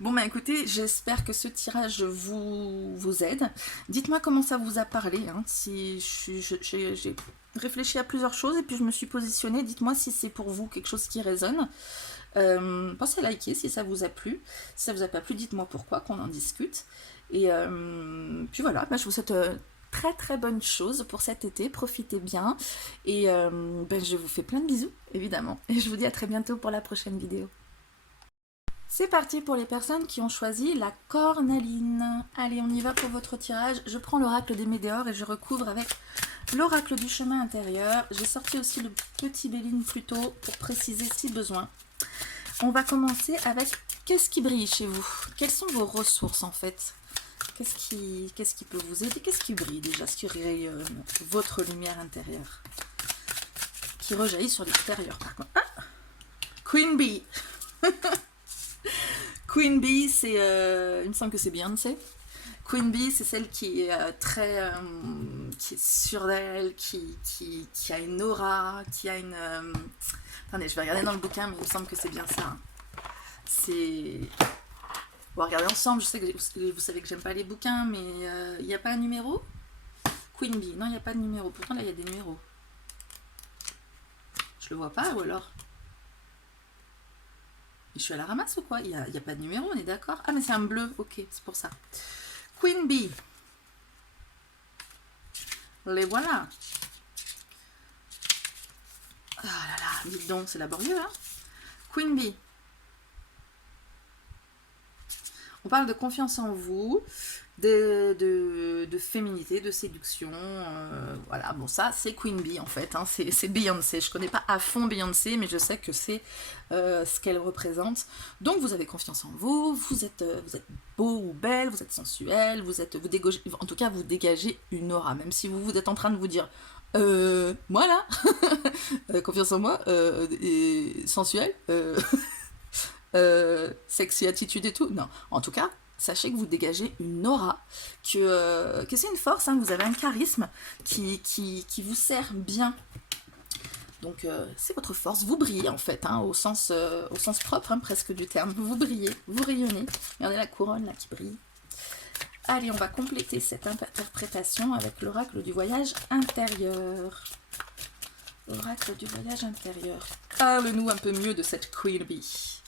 Bon bah écoutez, j'espère que ce tirage vous aide. Dites-moi comment ça vous a parlé, hein, si j'ai réfléchi à plusieurs choses et puis je me suis positionnée. Dites-moi si c'est pour vous quelque chose qui résonne. Pensez à liker si ça vous a plu. Si ça vous a pas plu, dites-moi pourquoi, qu'on en discute. Et puis voilà, bah, je vous souhaite très très bonne chose pour cet été. Profitez bien. Et je vous fais plein de bisous, évidemment. Et je vous dis à très bientôt pour la prochaine vidéo. C'est parti pour les personnes qui ont choisi la cornaline. Allez, on y va pour votre tirage. Je prends l'oracle des météores et je recouvre avec l'oracle du chemin intérieur. J'ai sorti aussi le petit Béline plus tôt pour préciser si besoin. On va commencer avec qu'est-ce qui brille chez vous? Quelles sont vos ressources en fait? Qu'est-ce qui peut vous aider? Qu'est-ce qui brille déjà? Ce qui rayonne, votre lumière intérieure qui rejaillit sur l'extérieur par contre. Ah, Queen Bee. Queen Bee, c'est, il me semble que c'est Beyoncé. Queen Bee, c'est celle qui est qui est sûre d'elle, qui a une aura, qui a une... Attendez, je vais regarder dans le bouquin, mais il me semble que c'est bien ça. Hein. C'est... On va regarder ensemble, je sais que vous savez que j'aime pas les bouquins, mais il n'y a pas un numéro? Queen Bee, non, il n'y a pas de numéro. Pourtant, là, il y a des numéros. Je le vois pas, ou alors? Je suis à la ramasse ou quoi? Il n'y a pas de numéro, on est d'accord? Ah, mais c'est un bleu, ok, c'est pour ça. Queen Bee. Les voilà. Ah là là, dites donc, c'est laborieux, hein? Queen Bee. On parle de confiance en vous, de féminité, de séduction. Voilà, bon, ça, c'est Queen Bee en fait. Hein, c'est Beyoncé. Je connais pas à fond Beyoncé, mais je sais que c'est ce qu'elle représente. Donc, vous avez confiance en vous, vous êtes beau ou belle, vous êtes sensuel, vous dégagez, en tout cas, vous dégagez une aura. Même si vous êtes en train de vous dire. Moi là, confiance en moi, et sensuel, sexy attitude et tout. Non, en tout cas, sachez que vous dégagez une aura, que c'est une force, hein, vous avez un charisme qui vous sert bien. Donc c'est votre force, vous brillez en fait, hein, au sens propre hein, presque du terme. Vous brillez, vous rayonnez. Regardez la couronne là qui brille. Allez, on va compléter cette interprétation avec l'oracle du voyage intérieur. Oracle du voyage intérieur. Parle-nous un peu mieux de cette Queen Bee.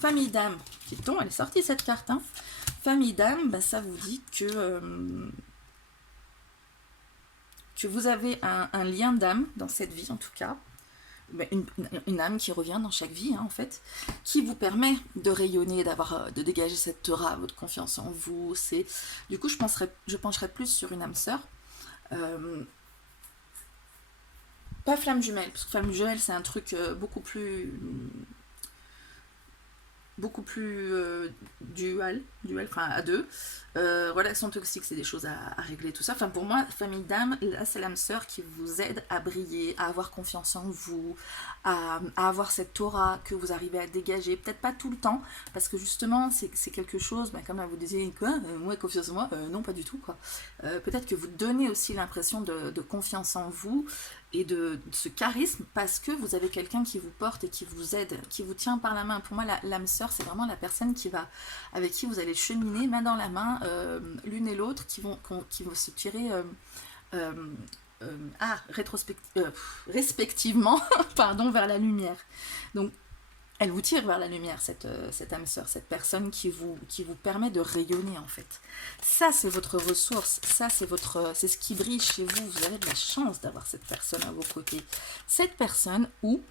Famille d'âme, dit-on, elle est sortie cette carte. Hein. Famille d'âme, bah, ça vous dit que vous avez un lien d'âme dans cette vie en tout cas. Bah, une âme qui revient dans chaque vie hein, en fait, qui vous permet de rayonner, de dégager cette aura, votre confiance en vous. Du coup, je pencherais plus sur une âme sœur. Pas flamme jumelle, parce que flamme jumelle c'est un truc beaucoup plus dual, enfin à deux. Relation toxique, c'est des choses à régler, tout ça. Enfin, pour moi, famille d'âme, là, c'est l'âme sœur qui vous aide à briller, à avoir confiance en vous, à avoir cette aura que vous arrivez à dégager. Peut-être pas tout le temps, parce que justement, c'est quelque chose, ben, comme vous disiez, quoi, moi, confiance en moi, non, pas du tout, quoi. Peut-être que vous donnez aussi l'impression de confiance en vous et de ce charisme parce que vous avez quelqu'un qui vous porte et qui vous aide, qui vous tient par la main. Pour moi, l'âme sœur, c'est vraiment la personne avec qui vous allez cheminer main dans la main, l'une et l'autre, qui vont se tirer respectivement pardon, vers la lumière. Donc, elle vous tire vers la lumière, cette âme sœur, cette personne qui vous permet de rayonner en fait. Ça, c'est votre ressource, ça, c'est ce qui brille chez vous. Vous avez de la chance d'avoir cette personne à vos côtés. Cette personne où,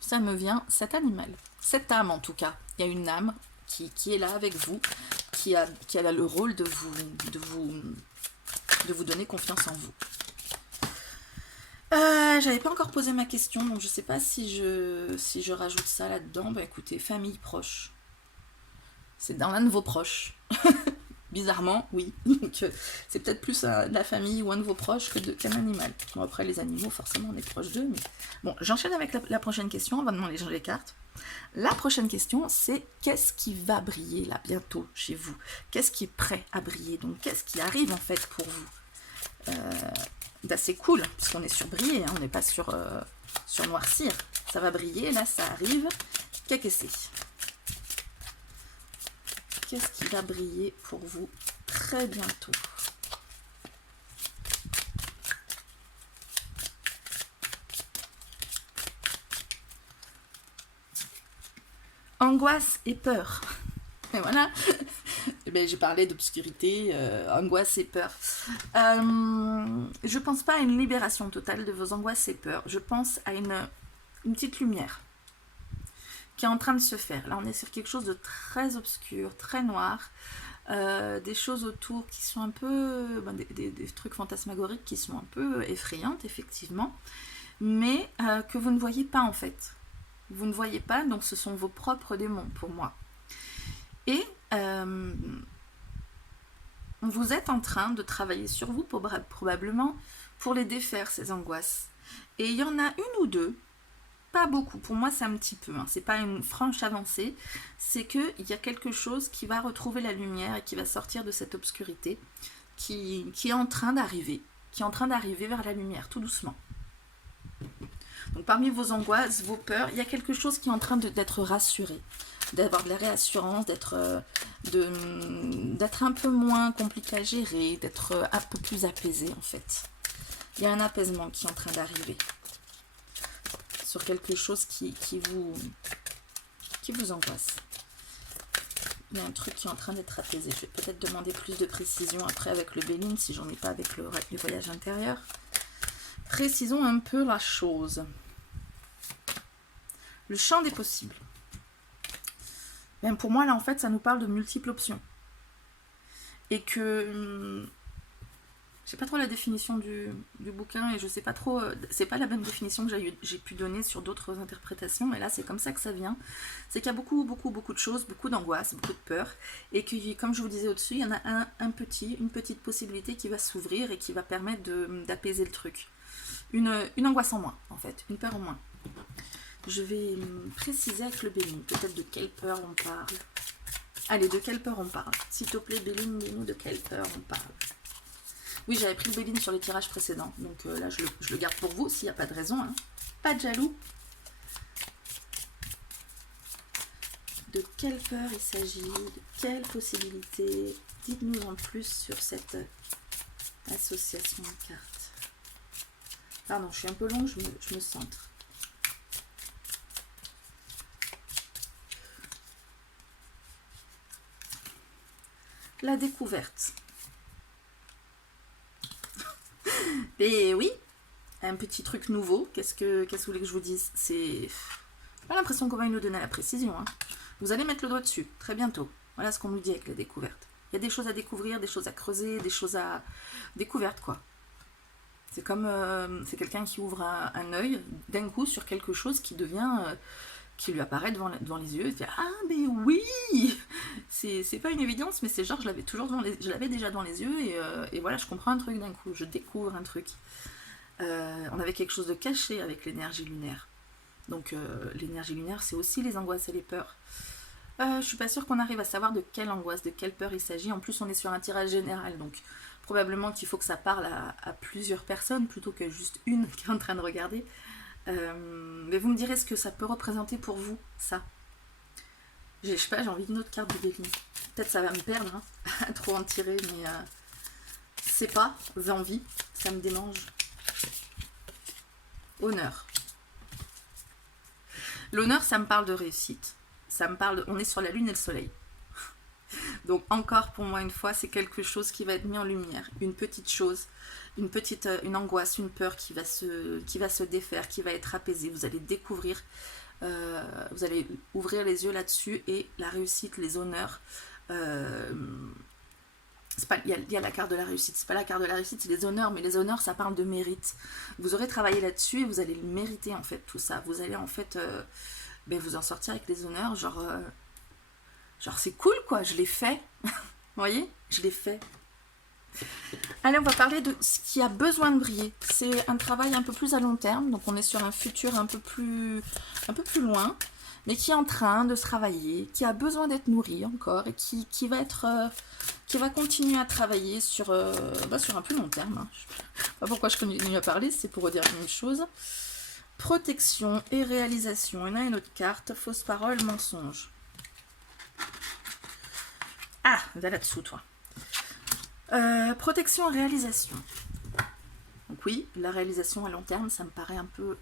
ça me vient, cet animal, cette âme en tout cas. Il y a une âme qui est là avec vous, qui a le rôle de vous donner confiance en vous. J'avais pas encore posé ma question, donc je sais pas si je rajoute ça là-dedans. Bah écoutez, famille proche. C'est dans l'un de vos proches. Bizarrement, oui. Donc c'est peut-être plus la famille ou un de vos proches qu'un animal. Bon, après les animaux, forcément on est proche d'eux. Mais... Bon, j'enchaîne avec la prochaine question, on va demander les cartes. La prochaine question, c'est qu'est-ce qui va briller là bientôt chez vous? Qu'est-ce qui est prêt à briller? Donc qu'est-ce qui arrive en fait pour vous? D'assez cool, puisqu'on est sur briller, hein, on n'est pas sur noircir. Ça va briller, là ça arrive. Qu'est-ce que c'est? Qu'est-ce qui va briller pour vous très bientôt? Angoisse et peur. Et voilà. Ben, j'ai parlé d'obscurité, angoisse et peur. Je pense pas à une libération totale de vos angoisses et peurs. Je pense à une petite lumière qui est en train de se faire. Là, on est sur quelque chose de très obscur, très noir. Des choses autour qui sont un peu... des trucs fantasmagoriques qui sont un peu effrayantes, effectivement. Mais que vous ne voyez pas, en fait. Vous ne voyez pas, donc ce sont vos propres démons, pour moi. Et vous êtes en train de travailler sur vous probablement pour les défaire, ces angoisses. Et il y en a une ou deux pas beaucoup. Pour moi, c'est un petit peu. Hein. C'est pas une franche avancée. C'est qu'il y a quelque chose qui va retrouver la lumière et qui va sortir de cette obscurité qui est en train d'arriver. Qui est en train d'arriver vers la lumière, tout doucement. Donc parmi vos angoisses, vos peurs, il y a quelque chose qui est en train d'être rassuré, d'avoir de la réassurance, d'être un peu moins compliqué à gérer, d'être un peu plus apaisé en fait. Il y a un apaisement qui est en train d'arriver sur quelque chose qui vous angoisse. Il y a un truc qui est en train d'être apaisé. Je vais peut-être demander plus de précision après avec le Béline, si j'en ai pas avec le voyage intérieur. Précisons un peu la chose. Le champ des possibles. Bien, pour moi, là, en fait, ça nous parle de multiples options. Et que... je sais pas trop la définition du bouquin et je sais pas trop... c'est pas la bonne définition que j'ai pu donner sur d'autres interprétations, mais là, c'est comme ça que ça vient. C'est qu'il y a beaucoup de choses, beaucoup d'angoisse, beaucoup de peur. Et que, comme je vous disais au-dessus, il y en a une petite possibilité qui va s'ouvrir et qui va permettre d'apaiser le truc. Une angoisse en moins, en fait. Une peur en moins. Je vais préciser avec le Béline, peut-être de quelle peur on parle. Allez, de quelle peur on parle? S'il te plaît, Béline, dis-nous de quelle peur on parle. Oui, j'avais pris le Béline sur les tirages précédents, donc là, je le garde pour vous, s'il n'y a pas de raison. Hein. Pas de jaloux. De quelle peur il s'agit? De quelle possibilité? Dites-nous en plus sur cette association de cartes. Pardon, je suis un peu longue, je me centre. La découverte. Et oui, un petit truc nouveau. Qu'est-ce que vous voulez que je vous dise? C'est pas l'impression qu'on va nous donner la précision. Hein. Vous allez mettre le doigt dessus, très bientôt. Voilà ce qu'on nous dit avec la découverte. Il y a des choses à découvrir, des choses à creuser, des choses à... découverte, quoi. C'est comme... c'est quelqu'un qui ouvre un œil d'un coup sur quelque chose qui devient... qui lui apparaît devant les yeux, et fait ah mais oui, c'est pas une évidence, mais c'est genre je l'avais déjà devant les yeux et voilà, je comprends un truc d'un coup, je découvre un truc. On avait quelque chose de caché avec l'énergie lunaire. Donc l'énergie lunaire, c'est aussi les angoisses et les peurs. Je suis pas sûre qu'on arrive à savoir de quelle angoisse, de quelle peur il s'agit. En plus, on est sur un tirage général, donc probablement qu'il faut que ça parle à plusieurs personnes plutôt que juste une qui est en train de regarder. Mais vous me direz ce que ça peut représenter pour vous, ça. Je sais pas, j'ai envie d'une autre carte de Béline. Peut-être ça va me perdre, hein, à trop en tirer, mais c'est pas envie, ça me démange. Honneur. L'honneur, ça me parle de réussite. Ça me parle on est sur la lune et le soleil. Donc encore pour moi une fois, c'est quelque chose qui va être mis en lumière, une petite chose, une angoisse, une peur qui va se défaire, qui va être apaisée. Vous allez découvrir, vous allez ouvrir les yeux là-dessus et la réussite, les honneurs. Il y a la carte de la réussite, c'est pas la carte de la réussite, c'est les honneurs, mais les honneurs ça parle de mérite. Vous aurez travaillé là-dessus et vous allez le mériter en fait tout ça. Vous allez en fait vous en sortir avec les honneurs, genre c'est cool quoi, je l'ai fait. Vous voyez, je l'ai fait. Allez, on va parler de ce qui a besoin de briller. C'est un travail un peu plus à long terme, donc on est sur un futur un peu plus loin, mais qui est en train de se travailler, qui a besoin d'être nourri encore et qui va continuer à travailler sur un plus long terme. Hein. Je sais pas pourquoi je continue à parler, c'est pour redire la même chose. Protection et réalisation. On a une autre carte, fausse parole, mensonge. Ah, va là-dessous, toi. Protection et réalisation. Donc oui, la réalisation à long terme, ça me paraît un peu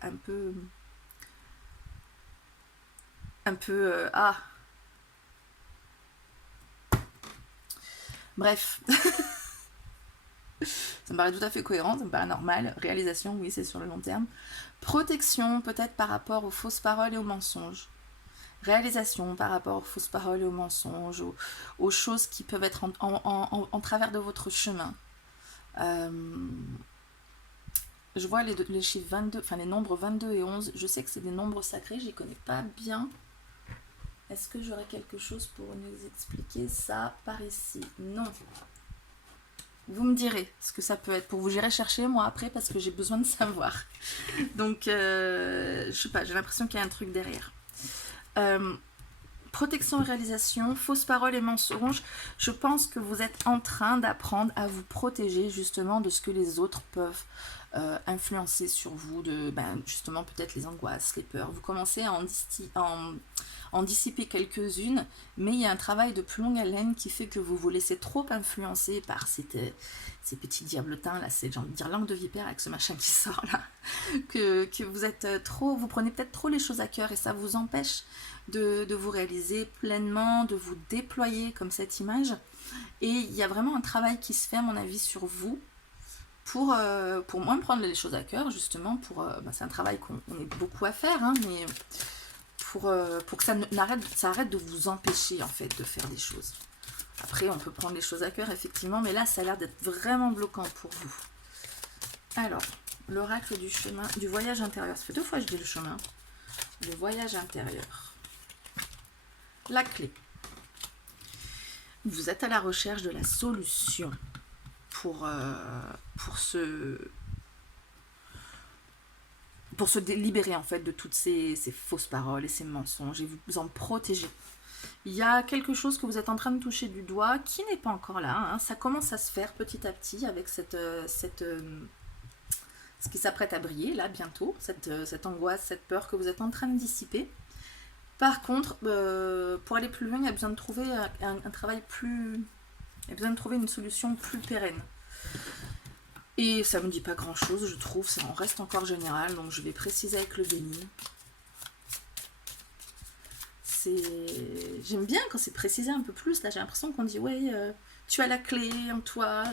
Bref. Ça me paraît tout à fait cohérent, ça me paraît normal. Réalisation, oui, c'est sur le long terme. Protection, peut-être par rapport aux fausses paroles et aux mensonges. Réalisation par rapport aux fausses paroles et aux mensonges, aux choses qui peuvent être en travers de votre chemin. Je vois les chiffres 22, enfin les nombres 22 et 11. Je sais que c'est des nombres sacrés, je les connais pas bien. Est-ce que j'aurais quelque chose pour nous expliquer ça par ici? Non. Vous me direz ce que ça peut être pour vous. J'irai chercher moi après parce que j'ai besoin de savoir. Donc, je sais pas, j'ai l'impression qu'il y a un truc derrière. Protection et réalisation, fausses paroles et mensonges. Je pense que vous êtes en train d'apprendre à vous protéger justement de ce que les autres peuvent influencer sur vous, de justement peut-être les angoisses, les peurs. Vous commencez à en dissiper quelques-unes, mais il y a un travail de plus longue haleine qui fait que vous vous laissez trop influencer par ces petits diablotins, là, c'est j'ai envie de dire langue de vipère avec ce machin qui sort là, que vous êtes trop, vous prenez peut-être trop les choses à cœur et ça vous empêche de vous réaliser pleinement, de vous déployer comme cette image. Et il y a vraiment un travail qui se fait à mon avis sur vous pour moins prendre les choses à cœur, justement, c'est un travail qu'on est beaucoup à faire, hein, mais pour que ça arrête de vous empêcher en fait de faire des choses. Après, on peut prendre les choses à cœur, effectivement, mais là, ça a l'air d'être vraiment bloquant pour vous. Alors, l'oracle du chemin, du voyage intérieur. Ça fait 2 fois que je dis le chemin. Le voyage intérieur. La clé. Vous êtes à la recherche de la solution pour se libérer en fait de toutes ces fausses paroles et ces mensonges et vous en protéger. Il y a quelque chose que vous êtes en train de toucher du doigt qui n'est pas encore là, hein. Ça commence à se faire petit à petit avec ce qui s'apprête à briller là bientôt, cette angoisse, cette peur que vous êtes en train de dissiper. Par contre, pour aller plus loin, il y a besoin de trouver un travail plus... Il y a besoin de trouver une solution plus pérenne. Et ça ne me dit pas grand chose, je trouve, ça en reste encore général, donc je vais préciser avec le bénin. J'aime bien quand c'est précisé un peu plus, là j'ai l'impression qu'on dit ouais, tu as la clé en toi,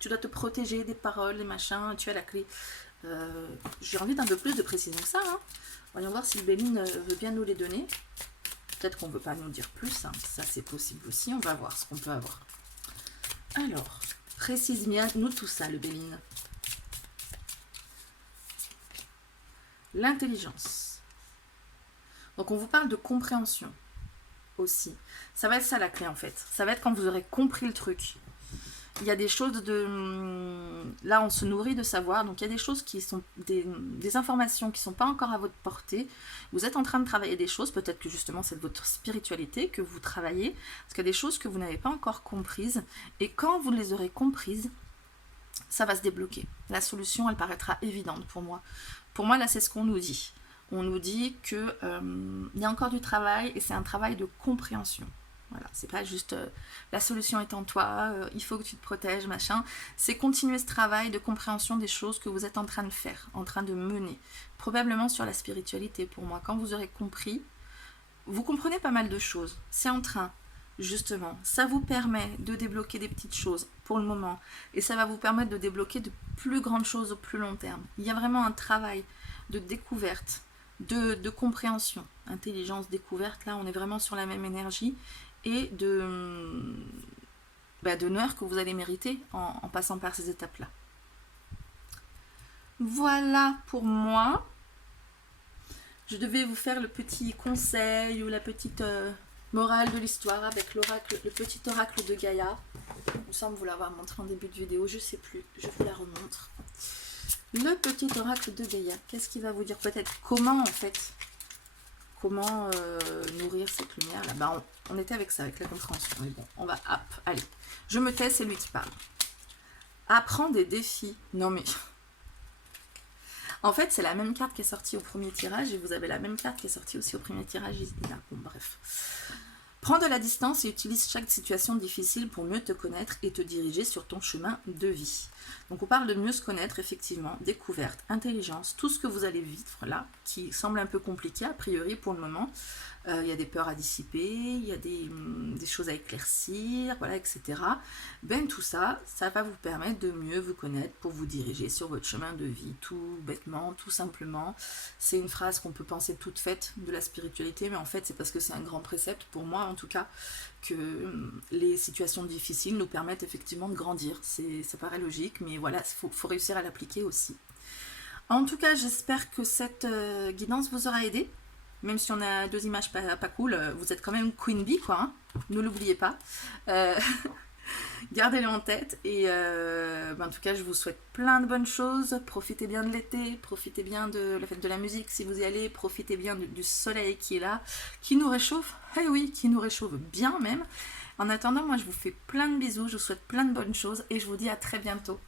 tu dois te protéger des paroles, des machins, tu as la clé. J'ai envie d'un peu plus de précision que ça, hein. Voyons voir si le bénin veut bien nous les donner. Peut-être qu'on ne veut pas nous dire plus, hein. Ça c'est possible aussi, on va voir ce qu'on peut avoir. Alors, précise bien nous tout ça, le bénin. L'intelligence. Donc on vous parle de compréhension aussi. Ça va être ça la clé en fait. Ça va être quand vous aurez compris le truc. Il y a des choses Là on se nourrit de savoir, donc il y a des choses qui sont des informations qui ne sont pas encore à votre portée. Vous êtes en train de travailler des choses, peut-être que justement c'est votre spiritualité que vous travaillez, parce qu'il y a des choses que vous n'avez pas encore comprises, et quand vous les aurez comprises, ça va se débloquer. La solution elle paraîtra évidente pour moi. Pour moi là c'est ce qu'on nous dit. On nous dit qu'il y a encore du travail et c'est un travail de compréhension. Voilà, c'est pas juste la solution est en toi, il faut que tu te protèges, machin. C'est continuer ce travail de compréhension des choses que vous êtes en train de faire, en train de mener. Probablement sur la spiritualité pour moi. Quand vous aurez compris, vous comprenez pas mal de choses. C'est en train, justement. Ça vous permet de débloquer des petites choses pour le moment. Et ça va vous permettre de débloquer de plus grandes choses au plus long terme. Il y a vraiment un travail de découverte, de compréhension. Intelligence, découverte, là on est vraiment sur la même énergie. Et d'honneur que vous allez mériter en passant par ces étapes-là. Voilà pour moi. Je devais vous faire le petit conseil ou la petite morale de l'histoire avec le petit oracle de Gaïa. Il me semble vous l'avoir montré en début de vidéo, je ne sais plus, je vous la remontre. Le petit oracle de Gaïa, qu'est-ce qu'il va vous dire? Peut-être comment en fait, comment nourrir cette lumière là. On était avec ça, avec la compréhension. Mais bon, on va, allez. Je me tais, c'est lui qui parle. Apprends des défis. Non mais... En fait, c'est la même carte qui est sortie au premier tirage et vous avez la même carte qui est sortie aussi au premier tirage. Là. Bon, bref. Prends de la distance et utilise chaque situation difficile pour mieux te connaître et te diriger sur ton chemin de vie. Donc on parle de mieux se connaître, effectivement, découverte, intelligence, tout ce que vous allez vivre là, qui semble un peu compliqué a priori pour le moment. Il y a des peurs à dissiper, il y a des choses à éclaircir, voilà, etc. Tout ça, ça va vous permettre de mieux vous connaître pour vous diriger sur votre chemin de vie, tout bêtement, tout simplement. C'est une phrase qu'on peut penser toute faite de la spiritualité, mais en fait, c'est parce que c'est un grand précepte, pour moi en tout cas, que les situations difficiles nous permettent effectivement de grandir. Ça paraît logique, mais voilà, il faut réussir à l'appliquer aussi. En tout cas, j'espère que cette guidance vous aura aidé. Même si on a 2 images pas cool, vous êtes quand même Queen Bee, quoi. Hein, ne l'oubliez pas. Gardez-le en tête et en tout cas je vous souhaite plein de bonnes choses, profitez bien de l'été, profitez bien de la fête de la musique si vous y allez, profitez bien du soleil qui est là, qui nous réchauffe, eh oui, qui nous réchauffe bien même. En attendant, moi je vous fais plein de bisous, je vous souhaite plein de bonnes choses et je vous dis à très bientôt.